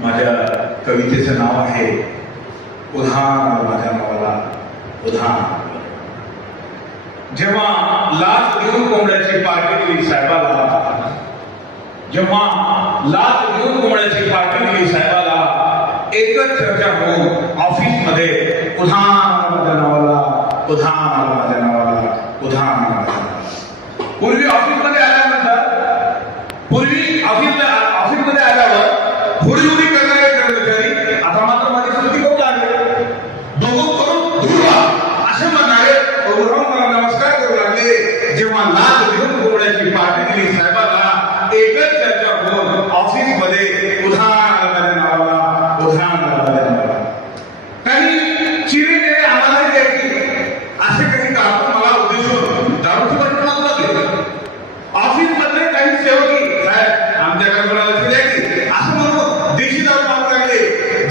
ایک چرچا ہوا نوان پوری آفیس مدد करणारे कर्मचारी आता मात्र माझी स्मृती करू लागले करून धुवा असे म्हणणारे नमस्कार करू लागले जेव्हा नाच घेऊन कोंबड्याची पाठी दिली साहेबांना एकच त्याच्या ऑफिस मध्ये उधाण नावाला उधाण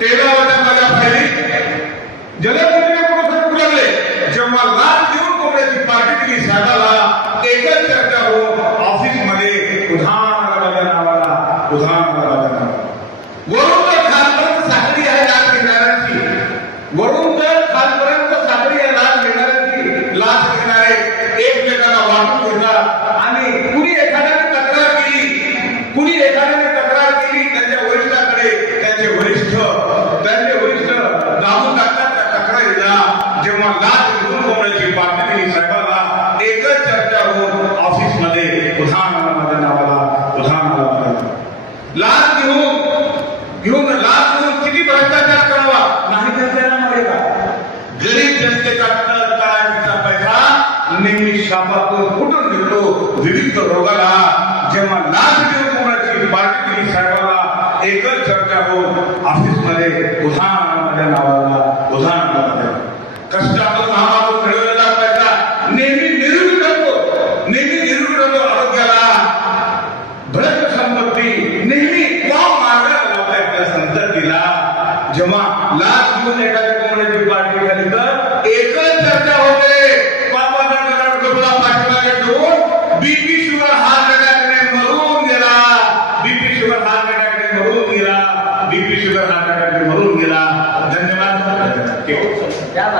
جنگلے جال دور کو پارٹی شاید ایک آفیس ملے نا جا گ والا والا گریب جن کا نیو شاپ نکلو روگا باتی کی بات چرچہ ہو آفیس مدد तेव्हा लास्ट घेऊन एखाद्या कोंबड्याची एकच चर्चा होते ठेवून बीपी शुगर हार्ट अटॅकने मरून गेला बीपी शुगर हार्ट मरून गेला बीपी शुगर हार्ट मरून गेला धन्यवाद